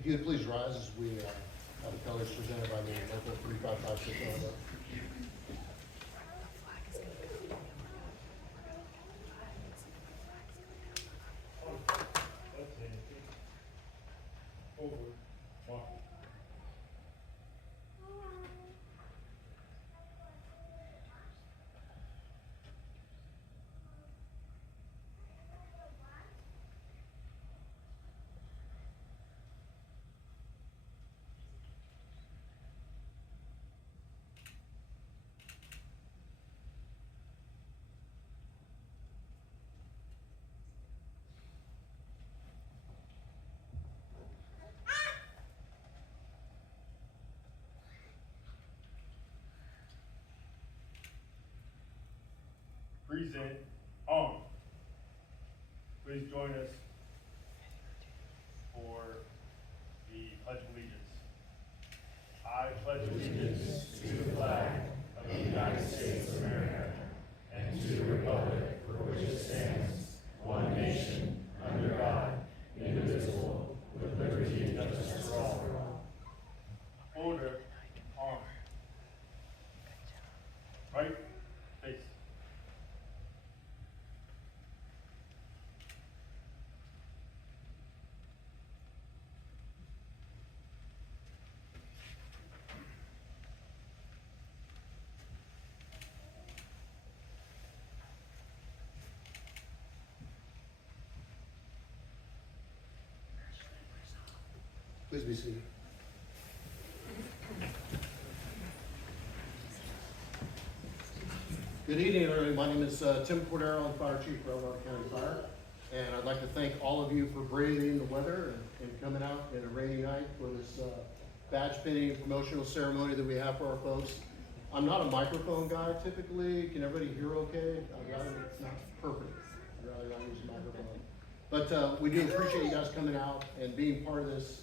If you would please rise as we have the colors presented by the local 3556 Illinois. Forward, walk. Present on. Please join us for the Pledge of Allegiance. I pledge allegiance to the flag of the United States of America and to the republic for which it stands, one nation, under God, indivisible, with liberty and justice for all. Order on. Right? Face. Please be seated. Good evening, everybody. My name is Tim Cordero. I'm Fire Chief for Elmore County Fire. And I'd like to thank all of you for braving the weather and coming out in a rainy night for this badge pinning promotional ceremony that we have for our folks. I'm not a microphone guy typically. Can everybody hear okay? I'd rather it's not perfect. I'd rather not use a microphone. But we do appreciate you guys coming out and being part of this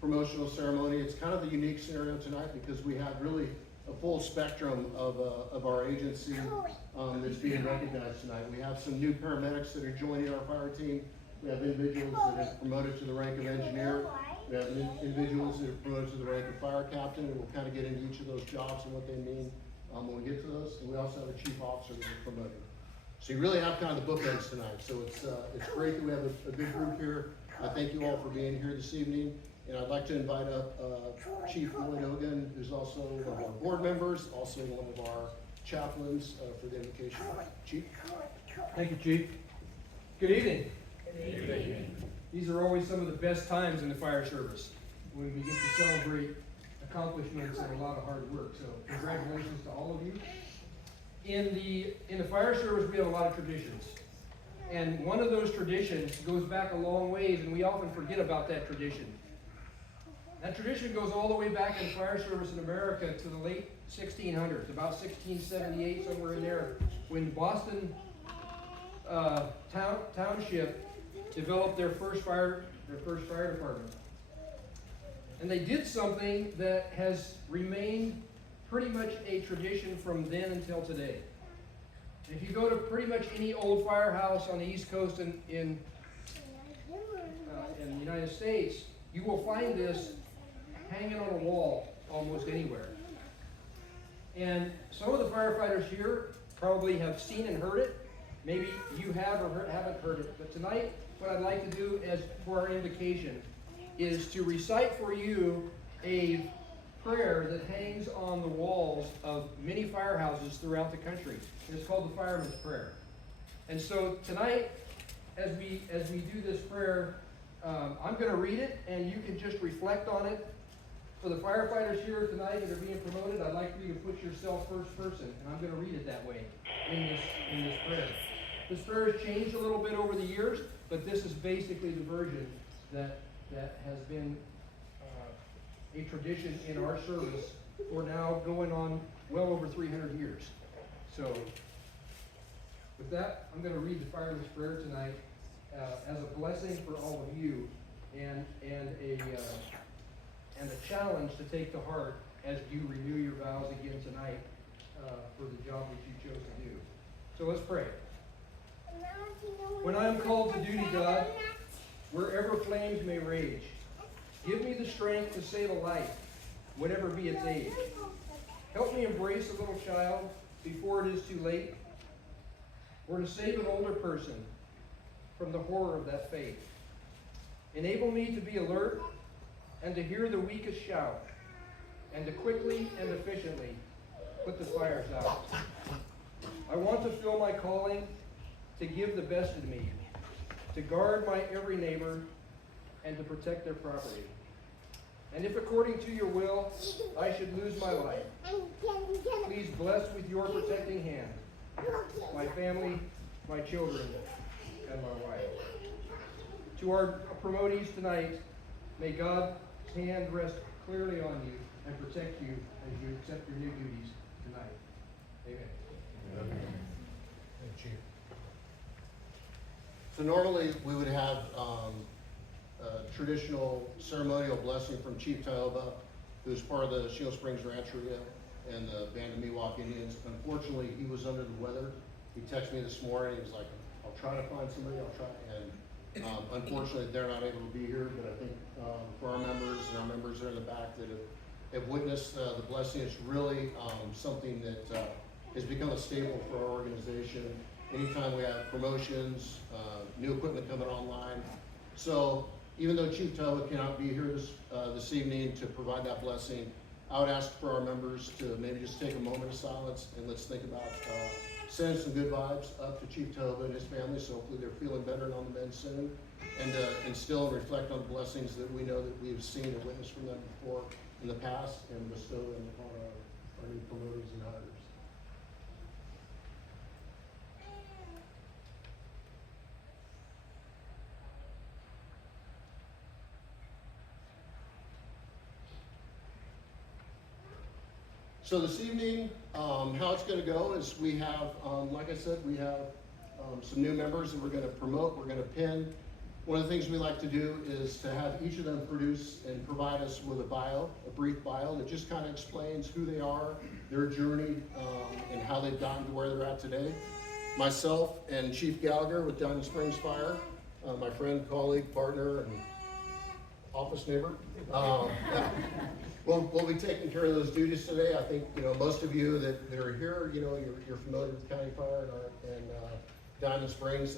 promotional ceremony. It's kind of a unique scenario tonight because we have really a full spectrum of our agency that's being recognized tonight. We have some new paramedics that are joining our fire team. We have individuals that have promoted to the rank of engineer. We have individuals that are promoted to the rank of fire captain, and we'll kind of get into each of those jobs and what they mean when we get to those. And we also have a chief officer that was promoted. So you really have kind of the bookends tonight. So it's great that we have a good group here. I thank you all for being here this evening. And I'd like to invite up Chief Lloyd Hogan, who's also one of our board members, also one of our chaplains for the invocation. Chief? Thank you, Chief. Good evening. Good evening. These are always some of the best times in the fire service, when we get to celebrate accomplishments and a lot of hard work. So congratulations to all of you. In the fire service, we have a lot of traditions. And one of those traditions goes back a long ways, and we often forget about that tradition. That tradition goes all the way back in the fire service in America to the late 1600s, about 1678, somewhere in there, when Boston Township developed their first fire department. And they did something that has remained pretty much a tradition from then until today. If you go to pretty much any old firehouse on the East Coast in the United States, you will find this hanging on a wall almost anywhere. And some of the firefighters here probably have seen and heard it. Maybe you have or haven't heard it. But tonight, what I'd like to do as for our invocation is to recite for you a prayer that hangs on the walls of many firehouses throughout the country. And it's called the Fireman's Prayer. And so tonight, as we do this prayer, I'm going to read it, and you can just reflect on it. For the firefighters here tonight that are being promoted, I'd like for you to put yourself first person, and I'm going to read it that way in this prayer. This prayer has changed a little bit over the years, but this is basically the version that has been a tradition in our service for now going on well over 300 years. So, with that, I'm going to read the Fireman's Prayer tonight as a blessing for all of you and a challenge to take to heart as you renew your vows again tonight for the job that you chose to do. So let's pray. When I am called to duty, God, wherever flames may rage, Give me the strength to save a life, whatever be its age. Help me embrace a little child before it is too late, or to save an older person from the horror of that fate. Enable me to be alert and to hear the weakest shout, and to quickly and efficiently put the fires out. I want to feel my calling to give the best in me, to guard my every neighbor, and to protect their property. And if according to your will I should lose my life, please bless with your protecting hand my family, my children, and my wife. To our promotees tonight, may God's hand rest clearly on you and protect you as you accept your new duties tonight. Amen. So normally, we would have a traditional ceremonial blessing from Chief Tioba, who's part of the Shield Springs Rancheria and the Band of Miwok Indians. Unfortunately, he was under the weather. He texted me this morning, he was like, I'll try to find somebody, I'll try, and unfortunately, they're not able to be here, but I think for our members and our members that are in the back that have witnessed the blessing, it's really something that has become a staple for our organization. Anytime we have promotions, new equipment coming online. So even though Chief Tioba cannot be here this evening to provide that blessing, I would ask for our members to maybe just take a moment of silence and let's think about sending some good vibes up to Chief Tioba and his family, so hopefully they're feeling better and on the mend soon, and instill and reflect on the blessings that we know that we've seen and witnessed from them before in the past, and bestow them upon our new promoters and hires. So this evening, how it's going to go is we have, like I said, we have some new members that we're going to promote, we're going to pin. One of the things we like to do is to have each of them produce and provide us with a brief bio that just kind of explains who they are, their journey, and how they've gotten to where they're at today. Myself and Chief Gallagher with Diamond Springs Fire, my friend, colleague, partner, and office neighbor. We'll be taking care of those duties today. I think, most of you that are here, you're familiar with County Fire and Diamond Springs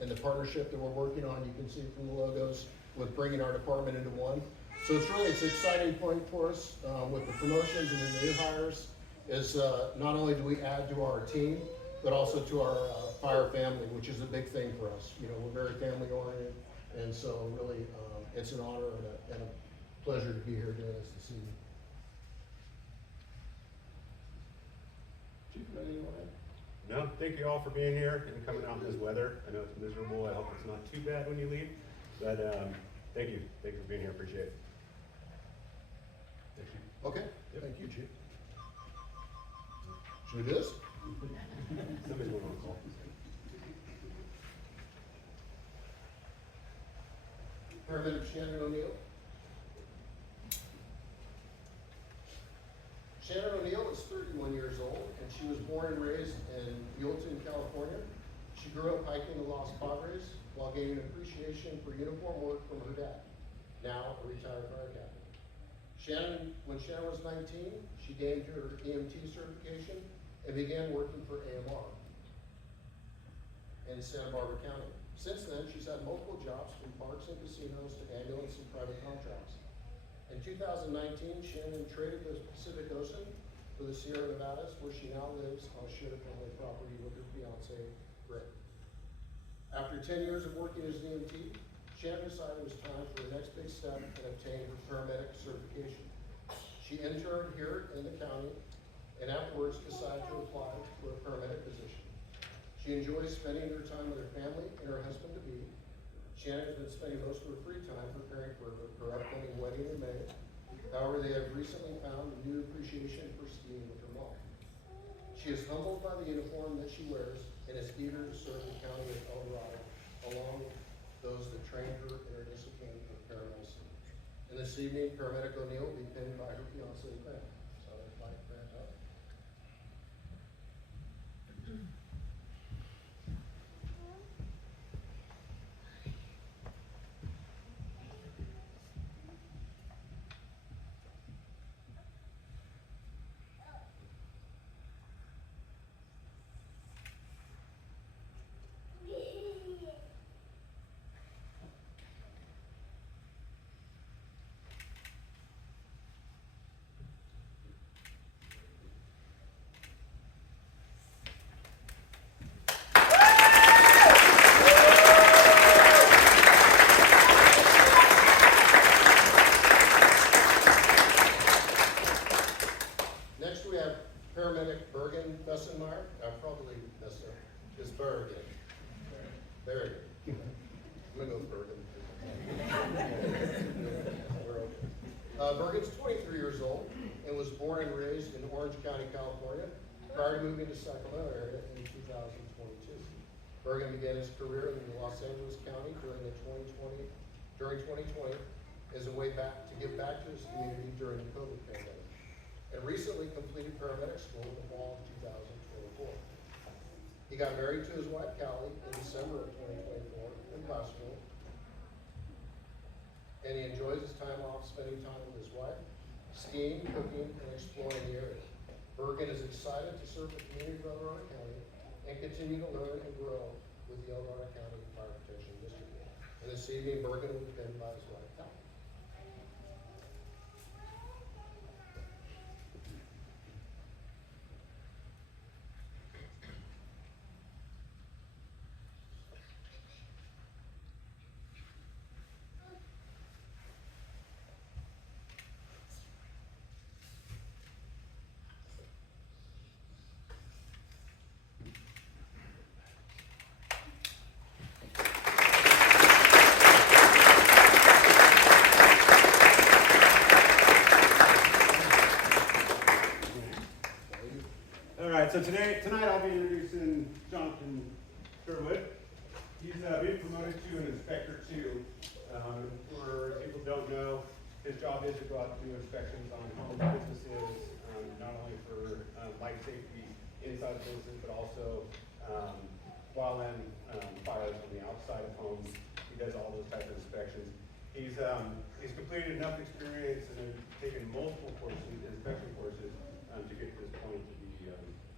and the partnership that we're working on. You can see from the logos with bringing our department into one. So it's an exciting point for us with the promotions and the new hires is not only do we add to our team, but also to our fire family, which is a big thing for us. We're very family oriented, and so really it's an honor and a pleasure to be here doing this evening. Chief, anything you want to add? No, thank you all for being here and coming out in this weather. I know it's miserable. I hope it's not too bad when you leave, but thank you. Thank you for being here. Appreciate it. Thank you. Okay, thank you, Chief. Should we do this? Somebody's going on call. Paramedic Shannon O'Neill. Shannon O'Neill is 31 years old, and she was born and raised in Buellton, California. She grew up hiking the Los Padres while gaining appreciation for uniform work from her dad, now a retired fire captain. When Shannon was 19, she gained her EMT certification and began working for AMR in Santa Barbara County. Since then, she's had multiple jobs from parks and casinos to ambulance and private contracts. In 2019, Shannon traded the Pacific Ocean for the Sierra Nevadas, where she now lives on a shared family property with her fiance, Rick. After 10 years of working as an EMT, Shannon decided it was time for the next big step and obtained her paramedic certification. She interned here in the county and afterwards decided to apply for a paramedic position. She enjoys spending her time with her family and her husband-to-be. Shannon has been spending most of her free time preparing for her upcoming wedding in May. However, they have recently found a new appreciation for skiing with her mom. She is humbled by the uniform that she wears and is eager to serve the county of El Dorado, along with those that trained her in her discipline of paramedicine. And this evening, Paramedic O'Neill will be pinned by her fiance, Grant. So I'd like Grant up. paramedic Bergen Bessenmeyer. I probably messed up. It's Bergen. Very good. I'm gonna go with Bergen. We're okay. Bergen's 23 years old and was born and raised in Orange County, California, prior to moving to Sacramento area in 2022. Bergen began his career in Los Angeles County during 2020 as a way back to give back to his community during the COVID pandemic, and recently completed paramedic school in the fall of 2024. He got married to his wife Callie in December of 2024 in Glassville, and he enjoys his time off spending time with his wife, skiing, cooking, and exploring the area. Bergen is excited to serve the community of El Dorado County and continue to learn and grow with the El Dorado County Fire Protection District. And this evening, Bergen will be pinned by his wife Callie. All right, so tonight I'll be introducing Jonathan Sherwood. He's being promoted to an Inspector 2. For people who don't know, his job is to go out and do inspections on homes, businesses, not only for life safety inside businesses, but also wildland fires on the outside of homes. He does all those types of inspections. He's completed enough experience and has taken multiple courses, inspection courses, to get to this point to be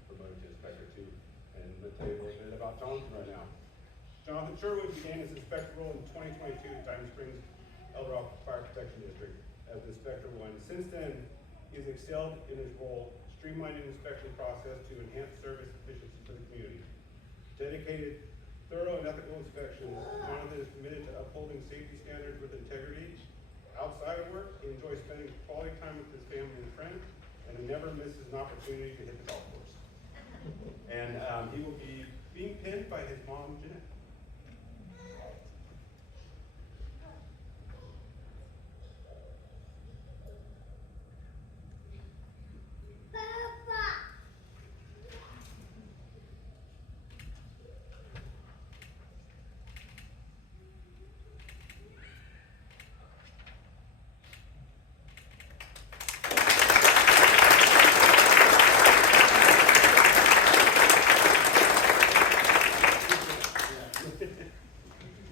promoted to Inspector 2. And let's tell you a little bit about Jonathan right now. Jonathan Sherwood began his inspector role in 2022 at Diamond Springs El Dorado Fire Protection District as Inspector 1. Since then, he has excelled in his role, streamlining the inspection process to enhance service efficiency for the community. Dedicated, thorough, and ethical inspections, Jonathan is committed to upholding safety standards with integrity. Outside of work, he enjoys spending quality time with his family and friends, and he never misses an opportunity to hit the golf course. And he will be being pinned by his mom, Jeanette.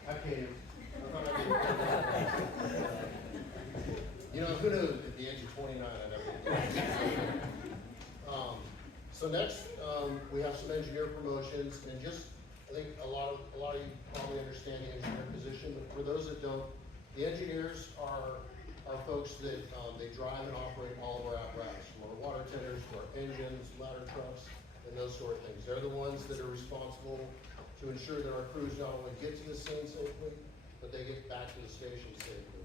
I can't. You know, who knew at the age of 29 I'd ever do that. So next, we have some engineer promotions, and just, I think a lot of you probably understand the engineer position, but for those that don't, the engineers are folks that, they drive and operate all of our apparatus, from our water tenders to our engines, ladder trucks, and those sort of things. They're the ones that are responsible to ensure that our crews not only get to the scene safely, but they get back to the station safely.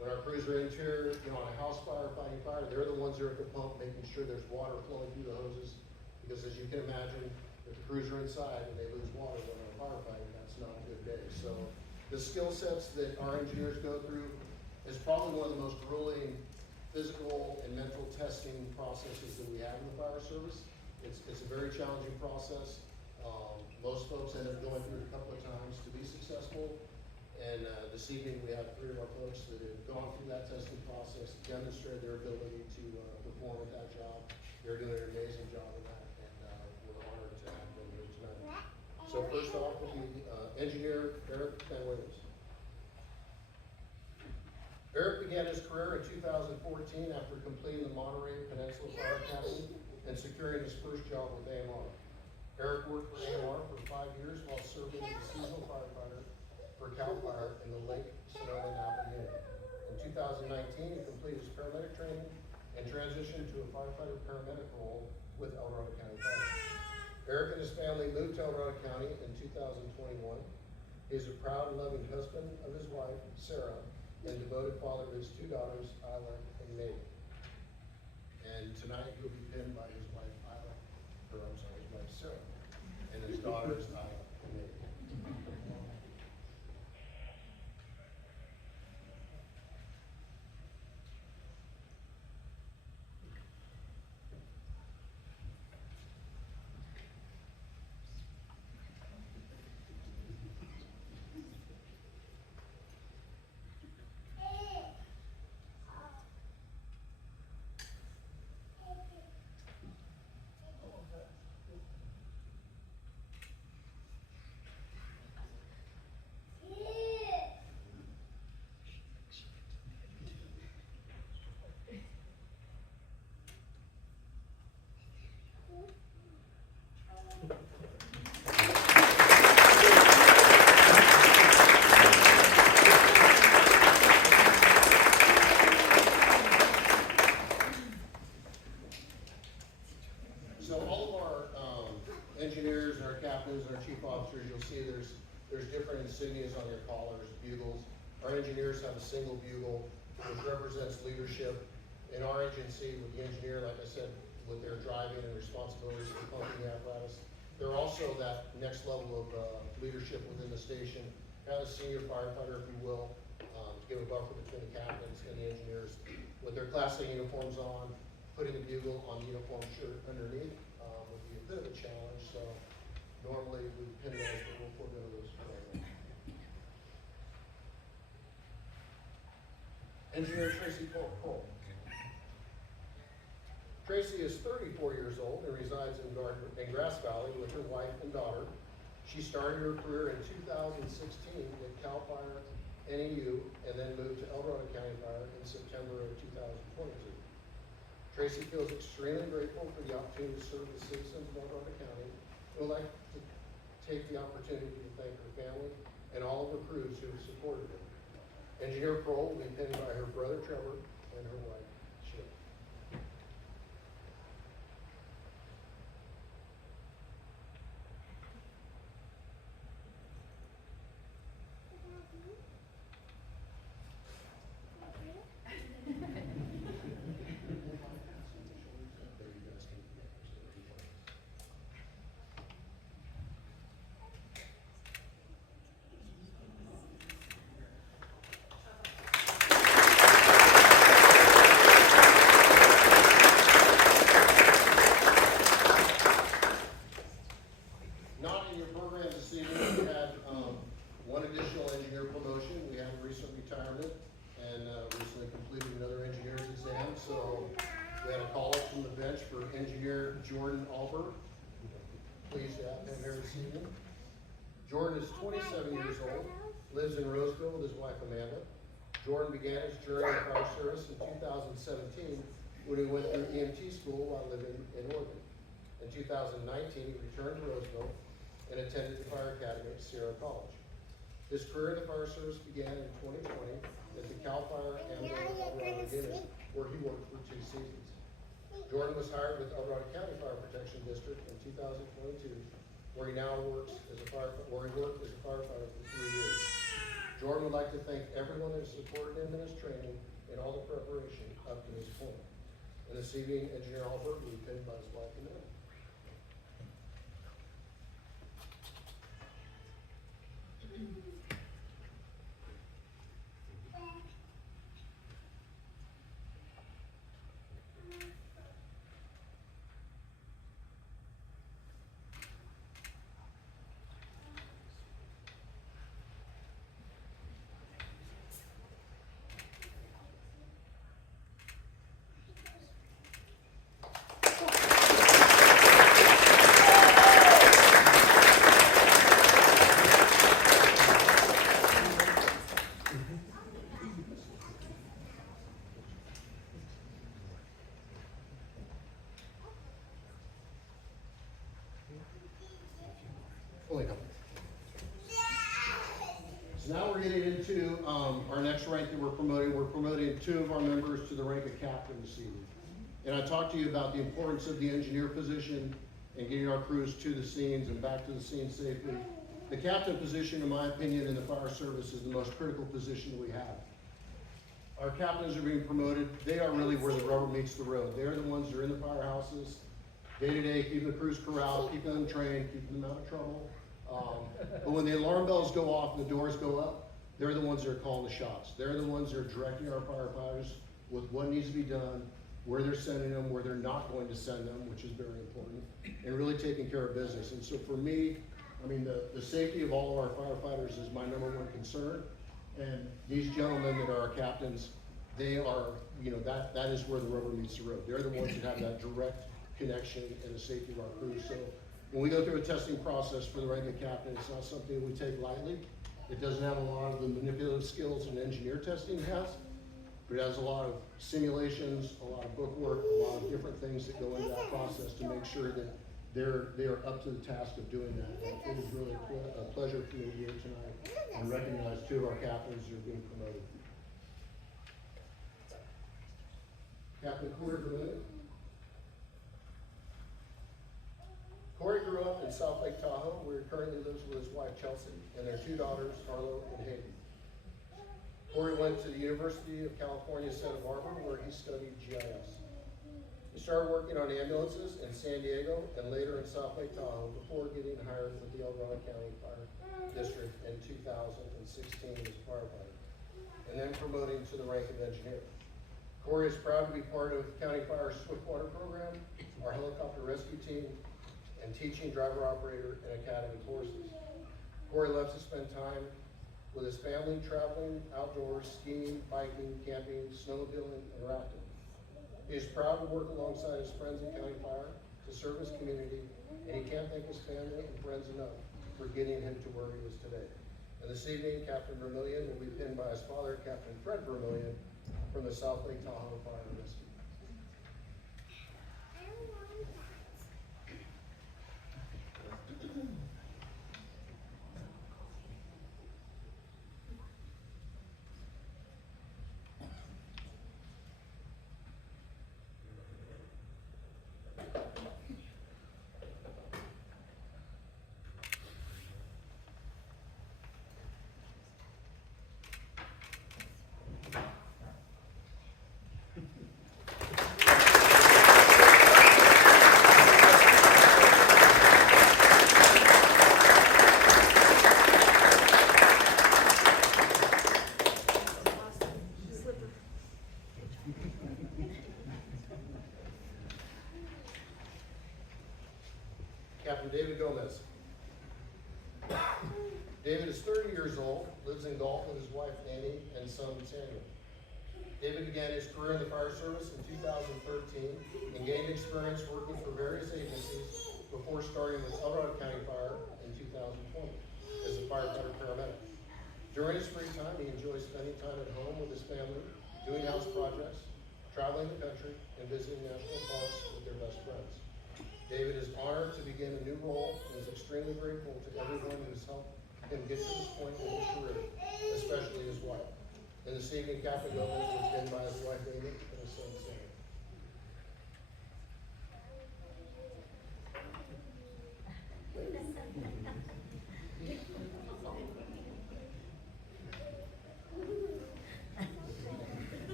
When our crews are interior, on a house fire, fighting fire, they're the ones that are at the pump, making sure there's water flowing through the hoses. Because as you can imagine, if the crews are inside and they lose water when they're firefighting, that's not a good day. So the skill sets that our engineers go through is probably one of the most grueling physical and mental testing processes that we have in the fire service. It's a very challenging process. Most folks end up going through it a couple of times to be successful. And this evening we have 3 of our folks that have gone through that testing process, demonstrated their ability to perform at that job. They're doing an amazing job in that, and we're honored to have them here tonight. So first off will be engineer Eric Van Williams. Eric began his career in 2014 after completing the Monterey Peninsula Fire Academy and securing his first job with AMR. Eric worked for AMR for 5 years while serving as a seasonal firefighter for CAL FIRE in the Lake Sonoma Napa unit. In 2019, he completed his paramedic training and transitioned to a firefighter-paramedic role with El Dorado County Fire. Eric and his family moved to El Dorado County in 2021. He is a proud and loving husband of his wife, Sarah, and devoted father of his 2 daughters, Isla and Nate. And tonight he'll be pinned by his wife, Isla. daughters, Aya and Nate. So all of our engineers and our captains and our chief officers, you'll see there's different insignias on your collars, bugles. Our engineers have a single bugle, which represents leadership. In our agency, with the engineer, like I said, with their driving and responsibilities for pumping the apparatus, they're also that next level of leadership within the station, kind of senior firefighter, if you will, to give a buffer between the captains and the engineers. With their Class A uniforms on, putting the bugle on the uniform shirt underneath would be a bit of a challenge, so normally we pin those, but we'll forego those for right now. Engineer Tracy Cole. Tracy is 34 years old and resides in Grass Valley with her wife and daughter. She started her career in 2016 at CAL FIRE NEU and then moved to El Dorado County Fire in September of 2022. Tracy feels extremely grateful for the opportunity to serve the citizens of El Dorado County and would like to take the opportunity to thank her family and all of her crews who have supported her. Engineer Kroll will be pinned by her brother Trevor and her wife Sheila. Not in your programs this evening, we had one additional engineer promotion. We had a recent retirement and recently completed another engineer's exam. So we had a call up from the bench for engineer Jordan Albert. Pleased to have him here this evening. Jordan is 27 years old, lives in Roseville with his wife Amanda. Jordan began his journey in fire service in 2017 when he went through EMT school while living in Oregon. In 2019, he returned to Roseville and attended the Fire Academy at Sierra College. His career in the fire service began in 2020 at the CAL FIRE El Dorado unit, where he worked for 2 seasons. Jordan was hired with El Dorado County Fire Protection District in 2022, where he now works as a firefighter, for 3 years. Jordan would like to thank everyone that supported him in his training and all the preparation up to this point. And this evening, Engineer Albert will be pinned by his wife Amanda. Fully done. So now we're getting into our next rank that we're promoting. We're promoting 2 of our members to the rank of captain this evening. And I talked to you about the importance of the engineer position and getting our crews to the scenes and back to the scene safely. The captain position, in my opinion, in the fire service is the most critical position we have. Our captains are being promoted. They are really where the rubber meets the road. They're the ones that are in the firehouses. day-to-day, keeping the crews corralled, keeping them trained, keeping them out of trouble. But when the alarm bells go off and the doors go up, they're the ones that are calling the shots. They're the ones that are directing our firefighters with what needs to be done, where they're sending them, where they're not going to send them, which is very important, and really taking care of business. And so for me, I mean, the safety of all of our firefighters is my number one concern. And these gentlemen that are our captains, they are, that is where the rubber meets the road. They're the ones that have that direct connection and the safety of our crew. So when we go through a testing process for the rank of captain, it's not something we take lightly. It doesn't have a lot of the manipulative skills an engineer testing has, but it has a lot of simulations, a lot of book work, a lot of different things that go into that process to make sure that they are up to the task of doing that. And it is really a pleasure for me to be here tonight and recognize two of our captains who are being promoted. Captain Corey Vermillion. Corey grew up in South Lake Tahoe, where he currently lives with his wife Chelsea and their two daughters, Harlow and Hayden. Corey went to the University of California, Santa Barbara, where he studied GIS. He started working on ambulances in San Diego and later in South Lake Tahoe before getting hired with the El Dorado County Fire District in 2016 as a firefighter, and then promoting to the rank of engineer. Corey is proud to be part of County Fire's Swiftwater program, our helicopter rescue team, and teaching driver operator and academy courses. Corey loves to spend time with his family, traveling outdoors, skiing, biking, camping, snowmobiling, and rafting. He is proud to work alongside his friends in County Fire to serve his community, and he can't thank his family and friends enough for getting him to where he is today. And this evening, Captain Vermillion will be pinned by his father, Captain Fred Vermillion, from the South Lake Tahoe Fire and Rescue. Captain David Gomez. David is 30 years old, lives in Galt with his wife Annie and son Samuel. David began his career in the fire service in 2013 and gained experience working for various agencies before starting with El Dorado County Fire in 2020 as a firefighter paramedic. During his free time, he enjoys spending time at home with his family, doing house projects, traveling the country, and visiting national parks with their best friends. David is honored to begin a new role and is extremely grateful to everyone who has helped him get to this point in his career, especially his wife. And this evening, Captain Gomez was pinned by his wife Amy and his son Sam.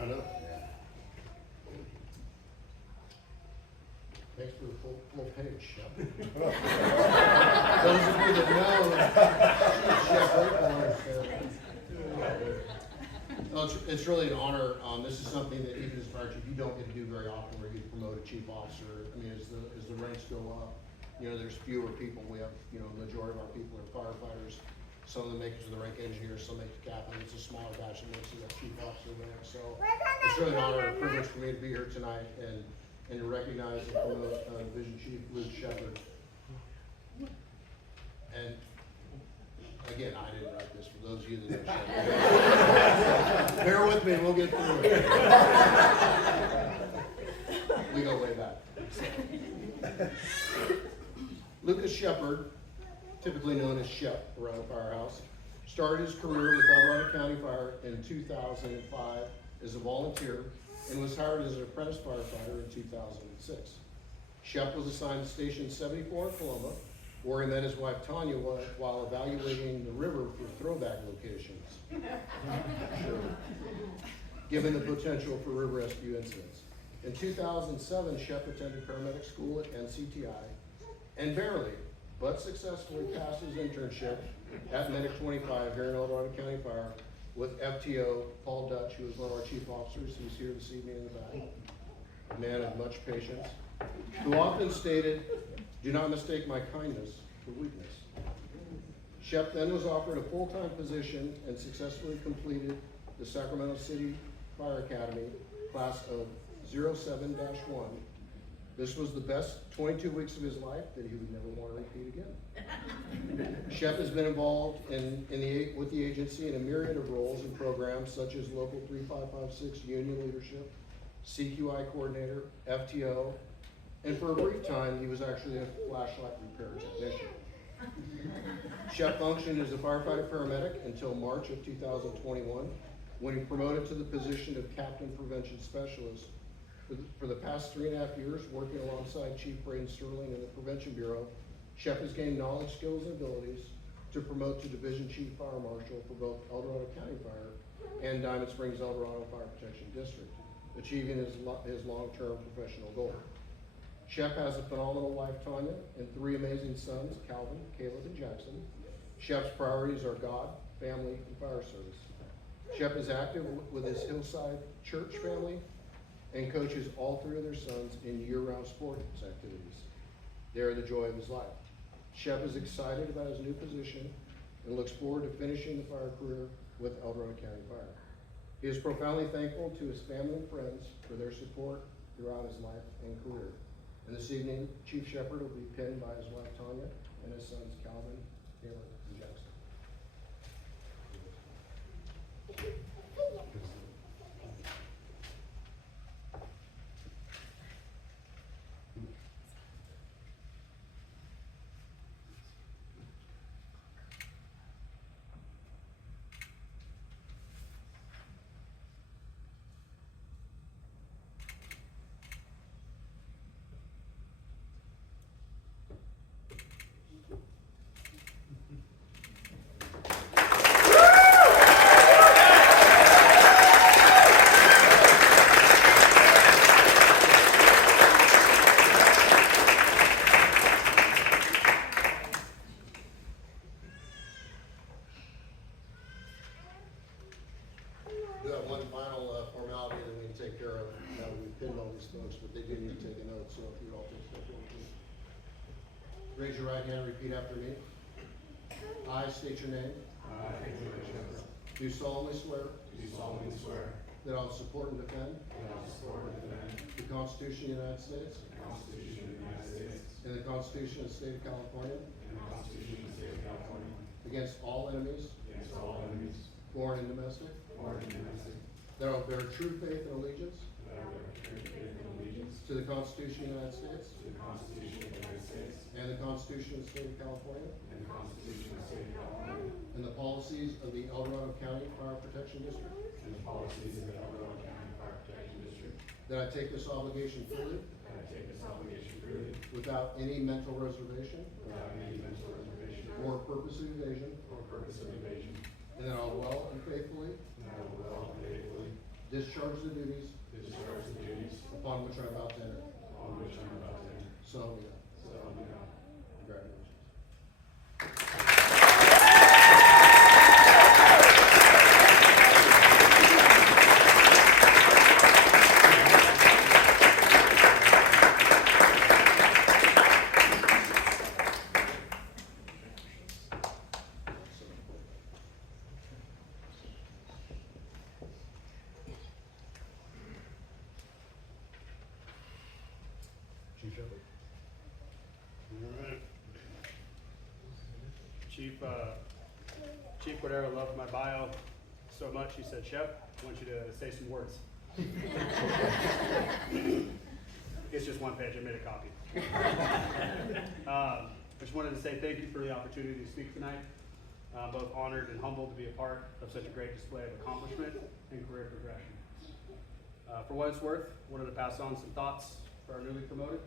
I know. Thanks for the full page, Shep. Those of you that know, Shep Raymond, no, it's really an honor. This is something that even as fire chief, you don't get to do very often, where you get promoted chief officer. I mean, as the ranks go up, there's fewer people. We have, the majority of our people are firefighters. Some of them make it to the rank engineer, some make the captain. It's a smaller batch that makes it a chief officer rank. So it's really an honor and a privilege for me to be here tonight and to recognize and promote Division Chief Luke Shepard. And again, I didn't write this for those of you that didn't. Bear with me, we'll get through it. We go way back. Lucas Shepard, typically known as Shep around the firehouse, started his career with Eldorado County Fire in 2005 as a volunteer and was hired as an apprentice firefighter in 2006. Shep was assigned to Station 74 in Coloma, where he met his wife Tanya while evaluating the river for throwback locations. Sure. Given the potential for river rescue incidents. In 2007, Shep attended paramedic school at NCTI and barely, but successfully passed his internship at Medic 25 here in Eldorado County Fire with FTO Paul Dutch, who is one of our chief officers, who's here this evening in the back, a man of much patience, who often stated, "Do not mistake my kindness for weakness." Shep then was offered a full-time position and successfully completed the Sacramento City Fire Academy class of 07-1. This was the best 22 weeks of his life that he would never want to repeat again. Shep has been involved with the agency in a myriad of roles and programs such as Local 3556 Union Leadership, CQI Coordinator, FTO, and for a brief time, he was actually a flashlight repair technician. Shep functioned as a firefighter paramedic until March of 2021, when he promoted to the position of Captain Prevention Specialist. For the past 3.5 years, working alongside Chief Braden Sterling in the Prevention Bureau, Shep has gained knowledge, skills, and abilities to promote to Division Chief Fire Marshal for both Eldorado County Fire and Diamond Springs Eldorado Fire Protection District, achieving his long-term professional goal. Shep has a phenomenal wife, Tanya, and 3 amazing sons, Calvin, Caleb, and Jackson. Shep's priorities are God, family, and fire service. Shep is active with his Hillside Church family and coaches all 3 of their sons in year-round sports activities. They are the joy of his life. Shep is excited about his new position and looks forward to finishing the fire career with Eldorado County Fire. He is profoundly thankful to his family and friends for their support throughout his life and career. And this evening, Chief Shepard will be pinned by his wife Tanya and his sons Calvin, Caleb, and Jackson. We have one final formality that we can take care of now that we've pinned all these folks, but they do need to take a note, so if you'd all take a step forward, please. Raise your right hand and repeat after me. I state your name. I, Luke Shepard, Do solemnly swear do solemnly swear that I will support and defend that I will support and defend the Constitution of the United States the Constitution of the United States and the Constitution of the State of California and the Constitution of the State of California against all enemies, against all enemies, foreign and domestic, foreign and domestic, that I will bear true faith and allegiance that I will bear true faith and allegiance to the Constitution of the United States to the Constitution of the United States and the Constitution of the State of California and the Constitution of the State of California and the policies of the Eldorado County Fire Protection District, and the policies of the Eldorado County Fire Protection District, that I take this obligation freely and I take this obligation freely without any mental reservation without any mental reservation or purpose of evasion, or purpose of evasion, and that I will well and faithfully and I will well and faithfully discharge the duties discharge the duties upon which I am about to enter. on which I am about to enter. So help me God. So help me God. Congratulations. Alright. Chief Cordero loved my bio so much, he said, Shep, I want you to say some words. It's just one page, I made a copy. I just wanted to say thank you for the opportunity to speak tonight. Both honored and humbled to be a part of such a great display of accomplishment and career progression. For what it's worth, wanted to pass on some thoughts for our newly promoted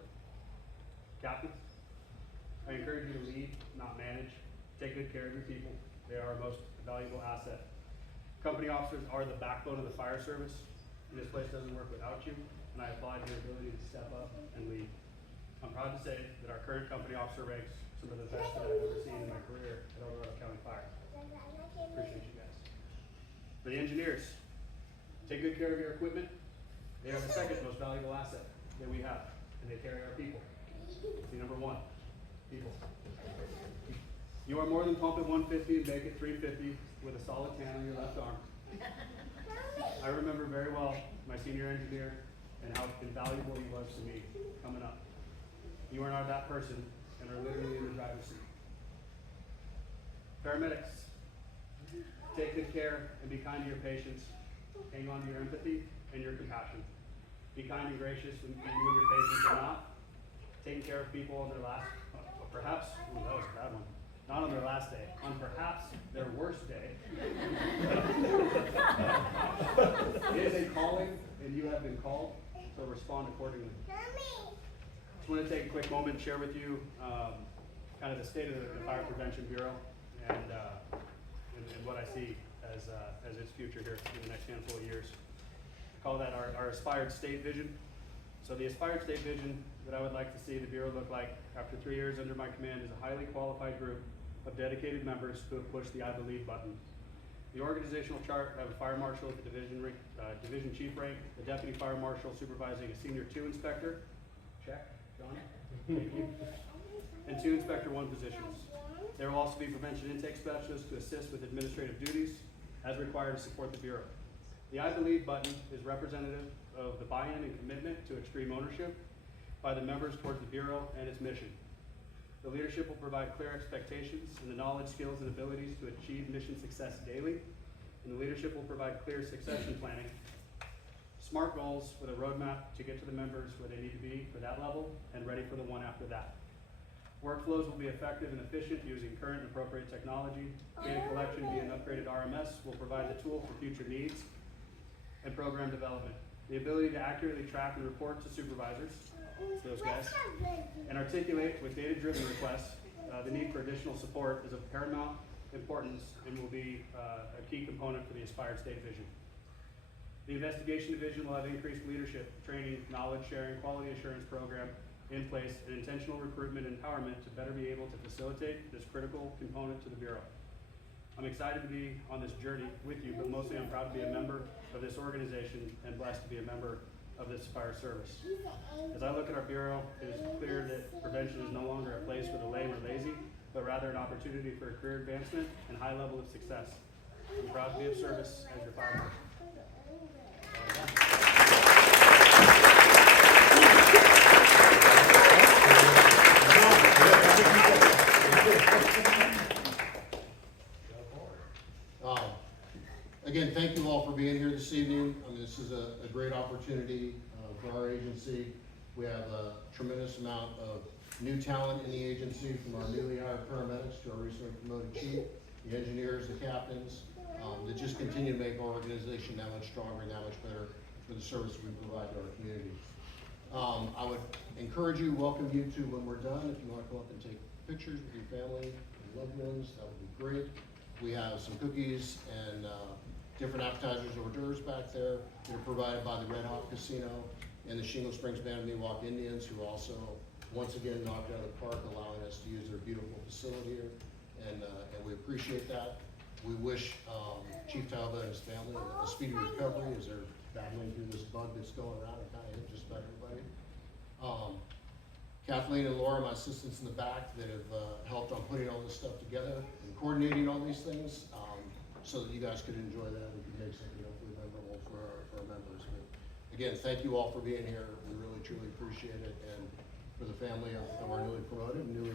captains. I encourage you to lead, not manage. Take good care of your people. They are our most valuable asset. Company officers are the backbone of the fire service. This place doesn't work without you, and I applaud your ability to step up and lead. I'm proud to say that our current company officer ranks some of the best that I've ever seen in my career at El Dorado County Fire. Appreciate you guys. For the engineers, take good care of your equipment. They are the second most valuable asset that we have, and they carry our people. See, number one, people. You are more than pump at 150 and bake at 350 with a solid tan on your left arm. I remember very well my senior engineer and how invaluable he was to me coming up. You are not that person and are literally in the driver's seat. Paramedics, take good care and be kind to your patients. Hang on to your empathy and your compassion. Be kind and gracious when you and your patients are not. Taking care of people on their last, perhaps, that was a bad one. Not on their last day, on perhaps their worst day. It is a calling, and you have been called, so respond accordingly. Just want to take a quick moment and share with you kind of the state of the Fire Prevention Bureau and what I see as its future here in the next handful of years. I call that our aspired state vision. So the aspired state vision that I would like to see the Bureau look like after 3 years under my command is a highly qualified group of dedicated members who have pushed the I Believe button. The organizational chart have a fire marshal at the division chief rank, a deputy fire marshal supervising a senior 2 inspector, check, John, thank you, and 2 inspector 1 positions. There will also be prevention intake specialists to assist with administrative duties as required to support the Bureau. The I Believe button is representative of the buy-in and commitment to extreme ownership by the members towards the Bureau and its mission. The leadership will provide clear expectations and the knowledge, skills, and abilities to achieve mission success daily. And the leadership will provide clear succession planning, smart goals with a roadmap to get to the members where they need to be for that level and ready for the one after that. Workflows will be effective and efficient using current and appropriate technology. Data collection via an upgraded RMS will provide the tool for future needs and program development. The ability to accurately track and report to supervisors, those guys, and articulate with data-driven requests the need for additional support is of paramount importance and will be a key component for the Aspired State Vision. The Investigation Division will have increased leadership, training, knowledge sharing, quality assurance program in place, and intentional recruitment and empowerment to better be able to facilitate this critical component to the Bureau. I'm excited to be on this journey with you, but mostly I'm proud to be a member of this organization and blessed to be a member of this fire service. As I look at our Bureau, it is clear that prevention is no longer a place for the lame or lazy, but rather an opportunity for a career advancement and high level of success. I'm proud to be of service as your fire marshal. Again, thank you all for being here this evening. This is a great opportunity for our agency. We have a tremendous amount of new talent in the agency, from our newly hired paramedics to our recently promoted chief, the engineers, the captains, that just continue to make our organization that much stronger and that much better for the service we provide to our community. I would encourage you, welcome you to, when we're done, if you want to come up and take pictures with your family and loved ones, that would be great. We have some cookies and different appetizers, hors d'oeuvres back there that are provided by the Red Hawk Casino and the Shingle Springs Band of Miwok Indians, who also once again knocked out of the park, allowing us to use their beautiful facility here, and we appreciate that. We wish Chief Talbot and his family a speedy recovery as they're battling through this bug that's going around and kind of hit just about everybody. Kathleen and Laura, my assistants in the back, that have helped on putting all this stuff together and coordinating all these things, so that you guys could enjoy that. We could make something hopefully memorable for our members. But again, thank you all for being here. We really truly appreciate it, and for the family of our newly promoted, and newly